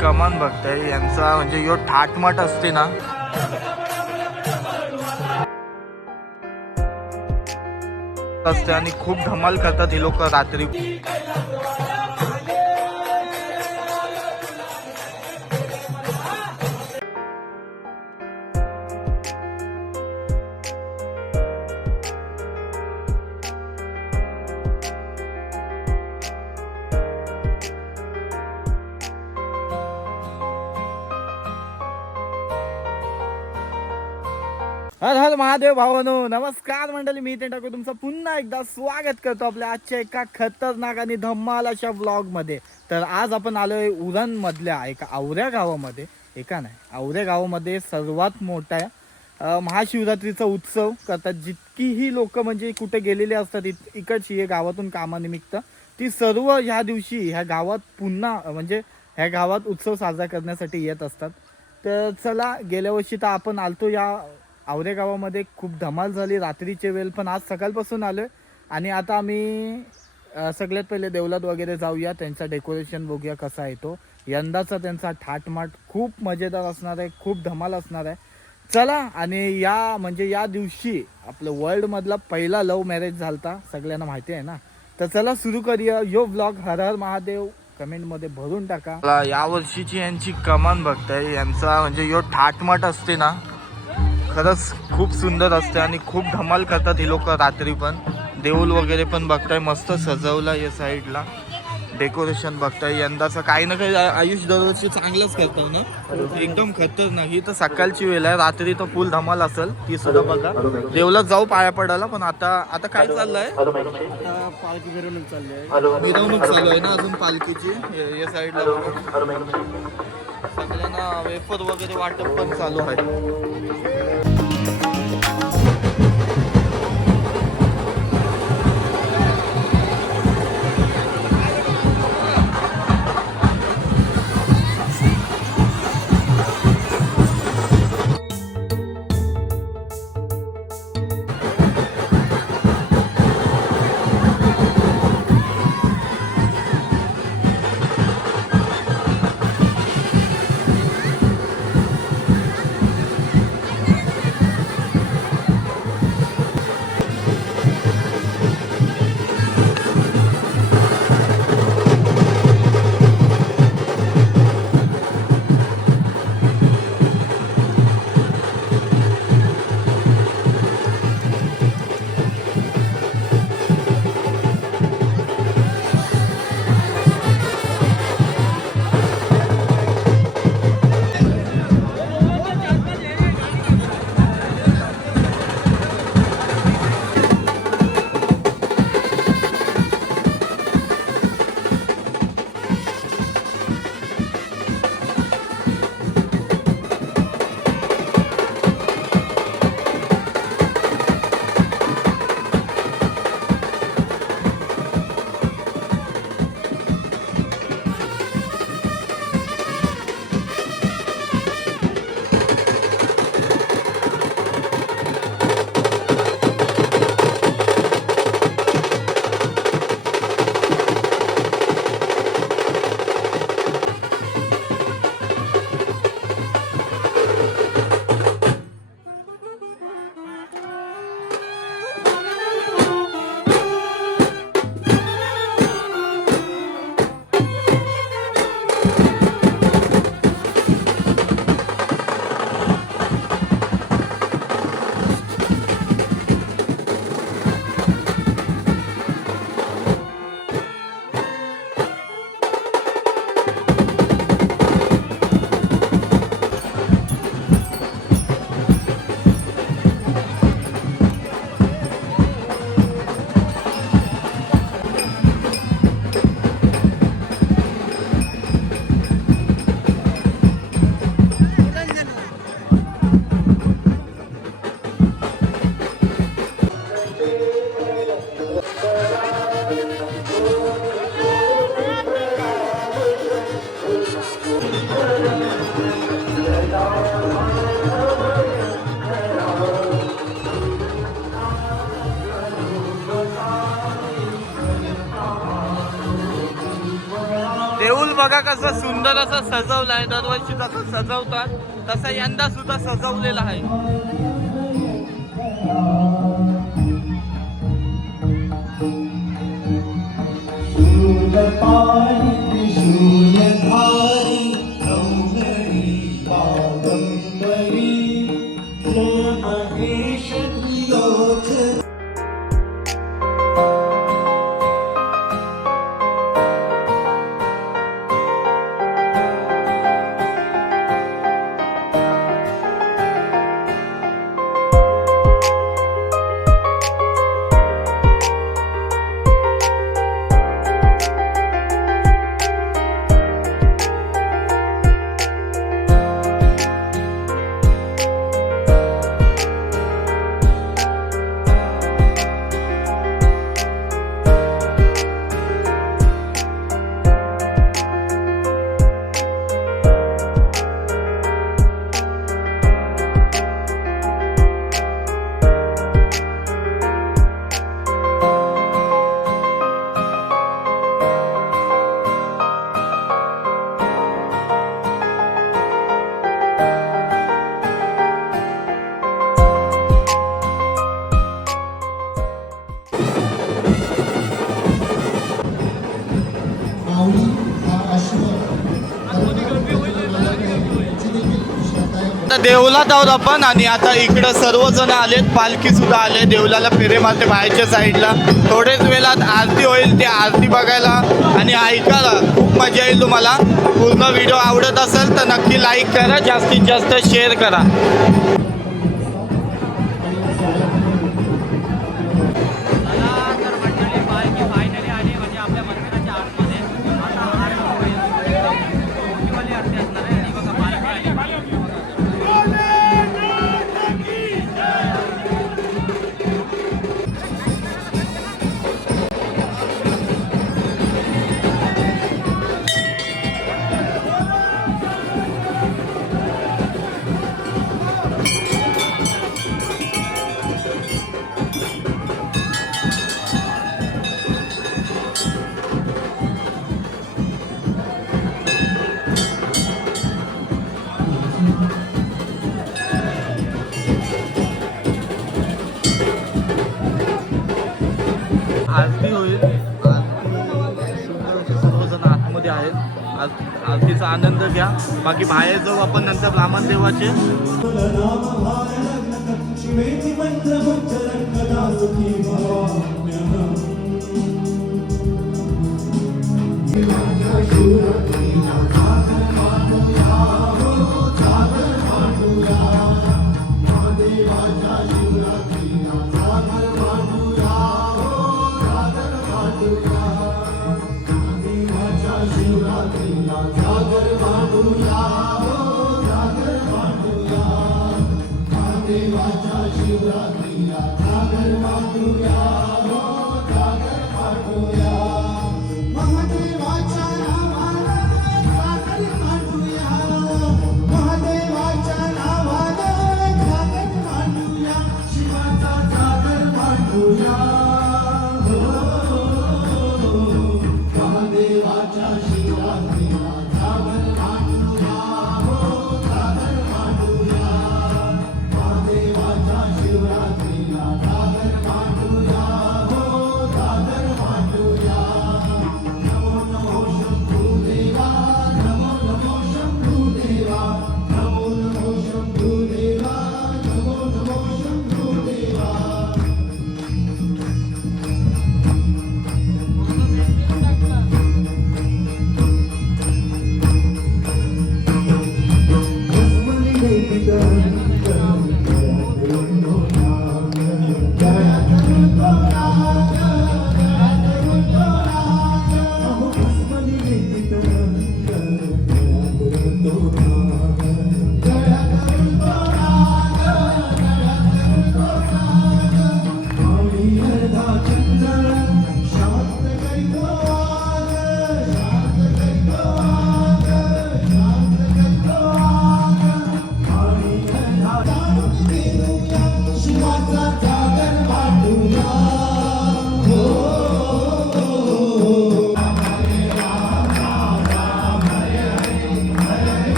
कमान बघताय. यांचा म्हणजे यो ठाटमाट असते ना. असते आणि खूप धमाल करतात हे लोक रात्री. हर हर महादेव भावानो नमस्कार मंडळी मी ते टाकू तुमचं पुन्हा एकदा स्वागत करतो आपल्या आजच्या एका खतरनाक आणि धम्माल अशा ब्लॉगमध्ये तर आज आपण आलोय उरण मधल्या एका आवऱ्या गावामध्ये. एका नाही आवऱ्या गावामध्ये सर्वात मोठा महाशिवरात्रीचा उत्सव करतात. जितकीही लोक म्हणजे कुठे गेलेले असतात इत- इकडची हे गावातून कामानिमित्त ती सर्व ह्या दिवशी ह्या गावात पुन्हा म्हणजे ह्या गावात उत्सव साजरा करण्यासाठी येत असतात. तर चला गेल्या वर्षी तर आपण आलतो या आवरे गावामध्ये खूप धमाल झाली रात्रीचे वेळ पण आज सकाळपासून आलो. आणि आता आम्ही सगळ्यात पहिले देवलात वगैरे जाऊया त्यांचा डेकोरेशन बघूया कसा आहे तो. यंदाचा त्यांचा ठाटमाट खूप मजेदार असणार आहे खूप धमाल असणार आहे. चला आणि या म्हणजे या दिवशी आपलं वर्ल्ड मधला पहिला लव्ह मॅरेज झालता सगळ्यांना माहिती आहे ना. तर चला सुरू करूया यो ब्लॉग हर हर महादेव. कमेंटमध्ये भरून टाका. या वर्षीची यांची कमान बघताय यांचा म्हणजे यो ठाटमाट असते ना खरंच खूप सुंदर असते आणि खूप धमाल करतात हे लोक रात्री पण. देऊल वगैरे पण बघताय मस्त सजवलं या साईडला. डेकोरेशन बघताय. यंदाचं काही ना काही आयुष दरवर्षी चांगलंच करतो ना? एकदम खतरनाक. ही तर सकाळची वेळ आहे. रात्री तर फुल धमाल असेल. ती सुद्धा बघा. देवलात जाऊ पाया पडायला पण आता आता काय चाललंय? पालखी मिरवणूक चालली आहे. मिरवणूक चालू आहे ना अजून पालखीची? या- साईडला. सगळ्यांना वेफर वगैरे वाटप पण चालू आहे. सुंदर सजवला आहे. दरवर्षी जसं सजवतात तसा यंदा सुद्धा सजवलेला आहे. देवला देवलात आहोत आपण आणि आता इकडं सर्वजण आलेत पालखी सुद्धा आले देवलाला फेरे मारते बाहेरच्या साईडला. थोडेच वेळात आरती होईल ती आरती बघायला. आणि ऐकायला खूप मजा येईल तुम्हाला. पूर्ण व्हिडिओ आवडत असेल तर नक्की लाईक करा जास्तीत जास्त शेअर करा. बाकी बाहेर जाऊ आपण नंतर ब्राह्मण देवाचे Hallelujah.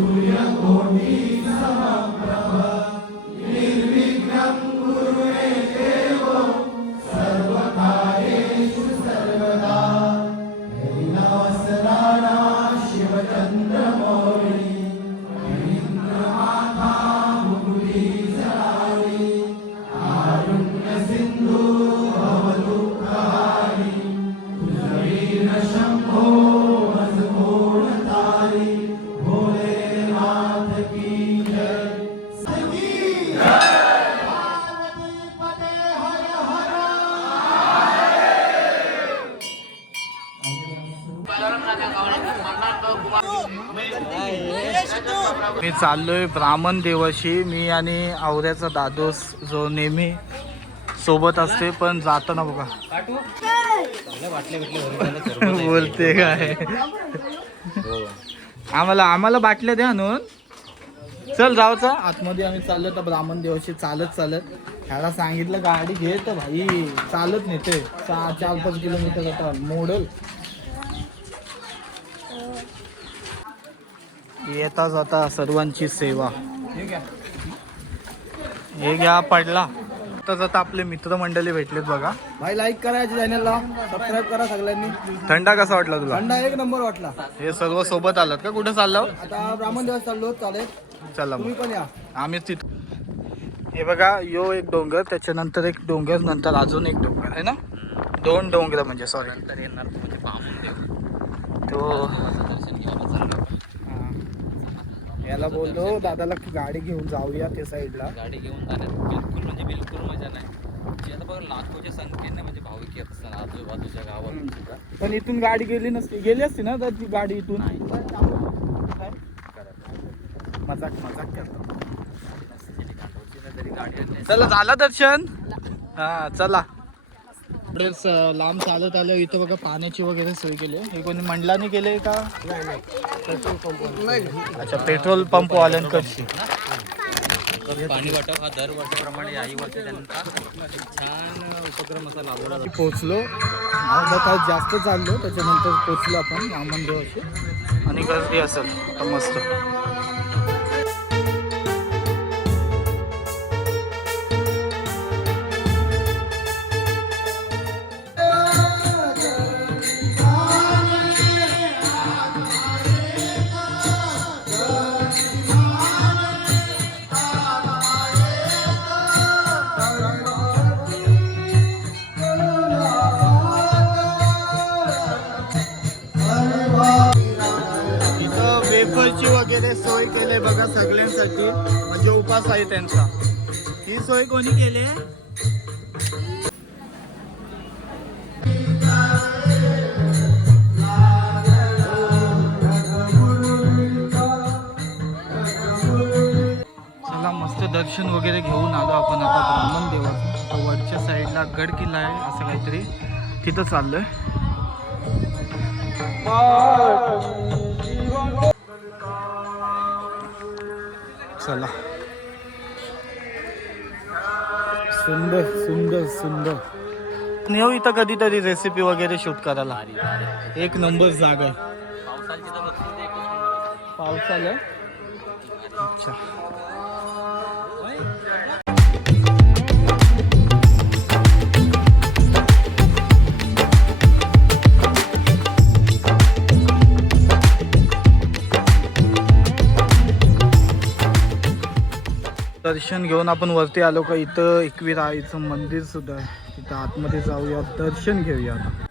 Hallelujah for me. मी चाललोय ब्राह्मण देवाशी. मी आणि आवऱ्याचा दादोस जो नेहमी सोबत असते पण जाताना बघा. बोलते काय? आम्हाला आम्हाला बाटल्या द्या आणून. चल जाऊचा आतमध्ये आम्ही चाललो तर ब्राह्मण देवाशी चालत चालत. ह्याला सांगितलं गाडी घे तर भाई. चालत नेते सहा चार पाच किलोमीटर आता मोडल. येता जाता सर्वांची सेवा. हे घ्या पडला. आता जाता आपले मित्रमंडळी भेटलेत बघा. भाई लाईक करायचे चॅनलला सबस्क्राईब करा सगळ्यांनी. थंडा कसा वाटला तुला? थंडा एक नंबर वाटला. हे सर्व सोबत आलात का? कुठे चाललो आता ब्राह्मण दिवस चाललो चालेल. चला तुम्ही मग पण या. आम्ही तिथ. हे बघा यो एक डोंगर त्याच्यानंतर एक डोंगर नंतर अजून एक डोंगर आहे ना? दोन डोंगर म्हणजे सॉरी नंतर येणार म्हणजे तो दर्शन घ्यायला चाललो हा. याला बोललो दादाला की गाडी घेऊन जाऊया त्या साईडला गाडी घेऊन जाण्यात बिलकुल म्हणजे बिलकुल मजा नाही. जी आता बघा लाखोच्या संख्येने म्हणजे भाविक असतात आजूबाजूच्या सुद्धा पण इथून गाडी गेली नसती. गेली असती ना तर ती गाडी इथून? नाही. मजाक मजाक करतो. चला झालं दर्शन? हा चला. अं, लांब चालत आलं इथं बघा पाण्याची वगैरे सोय केली आहे. हे कोणी मंडलाने केले का? अच्छा पेट्रोल पंप वाल्यांकडची. तर पाणी वाटप हा दर वर्षाप्रमाणे याही वर्षी त्यांचा छान उपक्रम असा लाभला जातो. पोचलो अर्धा तास जास्त चाललो त्याच्यानंतर पोचलो आपण वामन देवाशी आणि गर्दी असेल आता मस्त. सगळ्यांसाठी म्हणजे उपास आहे त्यांचा. ही सोय कोणी केली चला मस्त दर्शन वगैरे घेऊन आलो आपण आता ब्राह्मण देवाचं वरच्या साईडला गड किल्ला आहे असं काहीतरी. तिथं चाललोय. चला. सुंदर सुंदर सुंदर. नेऊ इथं कधीतरी रेसिपी वगैरे शूट करायला. एक नंबर जागा आहे. पावसाला अच्छा. दर्शन घेऊन आपण वरती आलो का इथं एकवीर आईचं मंदिर सुद्धा आहे. तिथं आतमध्ये जाऊया दर्शन घेऊया आता.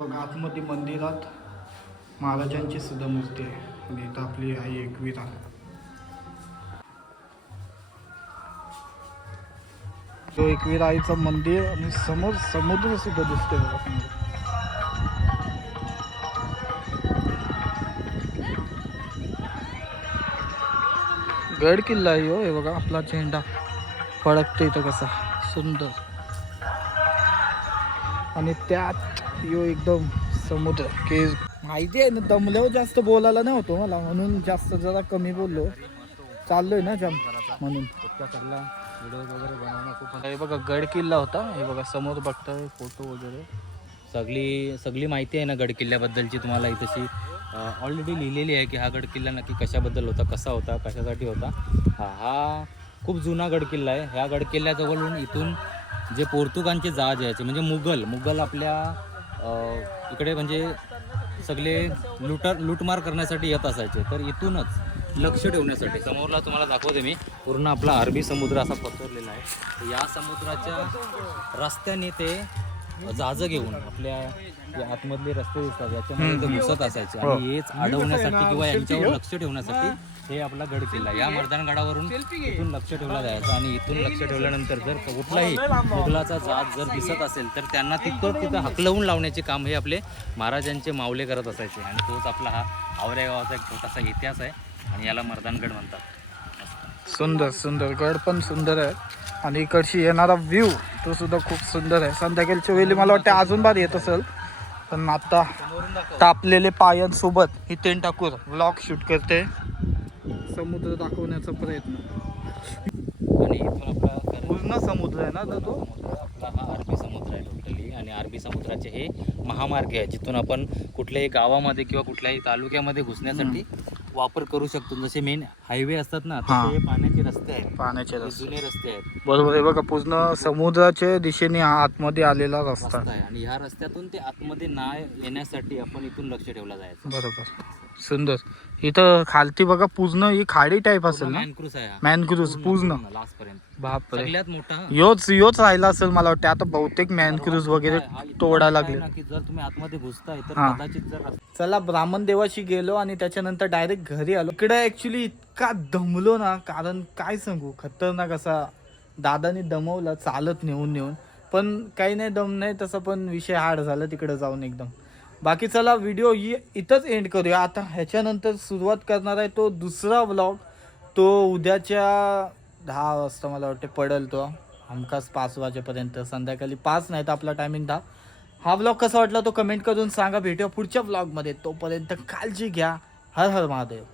बघा आतमध्ये मंदिरात महाराजांची सुद्धा मूर्ती आहे. आणि इथं आपली आई एकविरा तो एकवीर आईचं मंदिर आणि समोर समुद्र सुद्धा दिसतोय गड किल्ला आहे हो. हे बघा आपला झेंडा फडकतो इथं कसा. सुंदर. आणि त्यात यो एकदम समुद्र. केस माहिती आहे ना दमल्यावर जास्त बोलायला नाही होतो मला म्हणून जास्त जरा कमी बोललो. चाललोय ना जाम म्हणून. वगैरे खूप हे बघा गड किल्ला होता. हे बघा समोर बघताय फोटो वगैरे. सगळी सगळी माहिती आहे ना गड किल्ल्याबद्दलची तुम्हाला इथेशी. ऑलरेडी लिहिलेली आहे की हा गड किल्ला नक्की कशाबद्दल होता कसा होता कशासाठी होता. हा हा खूप जुना गड किल्ला आहे. ह्या गड किल्ल्याजवळून इथून जे पोर्तुगालचे जहाज यायचे म्हणजे मुघल मुघल आपल्या इकडे म्हणजे सगळे लुटर लूटमार करण्यासाठी येत असायचे. तर इथूनच लक्ष ठेवण्यासाठी समोरला तुम्हाला दाखवते मी पूर्ण आपला अरबी समुद्र असा पसरलेला आहे. या समुद्राच्या रस्त्याने ते जहाजं घेऊन आपल्या आतमधले रस्ते दिसतात याच्यामध्ये ते घुसत असायचे. आणि हेच अडवण्यासाठी किंवा यांच्यावर लक्ष ठेवण्यासाठी हे. आपला गड किल्ला या मर्दानगडावरून इथून लक्ष ठेवला जायचं आणि इथून लक्ष ठेवल्यानंतर जर कुठलाही मुघलाचा जात जर दिसत असेल तर त्यांना तिथं तिथं हकलवून लावण्याचे काम हे आपले महाराजांचे मावले करत असायचे. आणि तोच आपला हा आवऱ्या गावाचा एक छोटासा इतिहास आहे आणि याला मर्दानगड म्हणतात. सुंदर सुंदर. गड पण सुंदर आहे. आणि इकडची येणारा व्ह्यू तो सुद्धा खूप सुंदर आहे. संध्याकाळच्या वेळी मला वाटतं अजून बार येत असेल. पण आता तापलेले पायांसोबत ही टेंट टाकून ब्लॉग शूट करते. समुद्र दाखवण्याचा प्रयत्न. आणि पूर्ण समुद्र आहे ना आता तो? हा अरबी समुद्र आहे टोटली आणि अरबी समुद्राचे हे महामार्ग आहे. जिथून आपण कुठल्याही गावामध्ये किंवा कुठल्याही तालुक्यामध्ये घुसण्यासाठी वापर करू शकतो. जसे मेन हायवे असतात ना हा. तसे हे पाण्याचे रस्ते आहेत. पाण्याचे हे रस्ते. जुने रस्ते आहेत. बरोबर आहे. बघा पूर्ण समुद्राच्या दिशेने हा आतमध्ये आलेला रस्ता रस्ता आहे. आणि ह्या रस्त्यातून ते आतमध्ये ना येण्यासाठी आपण इथून लक्ष ठेवला जायचं. बरोबर. सुंदर. इथं खालती बघा पूर्ण ही खाडी टाईप असेल ना? मॅनक्रूज आहे हा. मॅनक्रूज पूर्ण लास्ट पर्यंत बापरे. सगळ्यात मोठा हा. योच योच राहिला असेल मला वाटतं. आता बहुतेक मॅनक्रूज वगैरे हा इतका तोडायला मोठा आहे लागले. ना की जर तुम्ही आतमध्ये घुसताय तर हा. कदाचित जर रस्ता चला ब्राह्मण देवाशी गेलो आणि त्याच्यानंतर डायरेक्ट घरी आलो. इकडे ऍक्च्युली इतका दमलो ना कारण काय सांगू? खतरनाक असा दादानी दमवला चालत नेऊन नेऊन पण काही नाही दम नाही तसं पण विषय हार्ड झाला तिकडे जाऊन एकदम. बाकी चला व्हिडिओ इथंच एंड करूया. आता ह्याच्यानंतर सुरुवात करणार आहे तो दुसरा व्लॉग तो उद्याच्या दहा वाजता मला वाटते पडेल तो. हमखास पाच वाजेपर्यंत. संध्याकाळी पाच नाही तर आपला टायमिंग दहा. हा ब्लॉग कसा वाटला तो कमेंट करून सांगा. भेटूया पुढच्या ब्लॉगमध्ये तोपर्यंत काळजी घ्या. हर हर महादेव.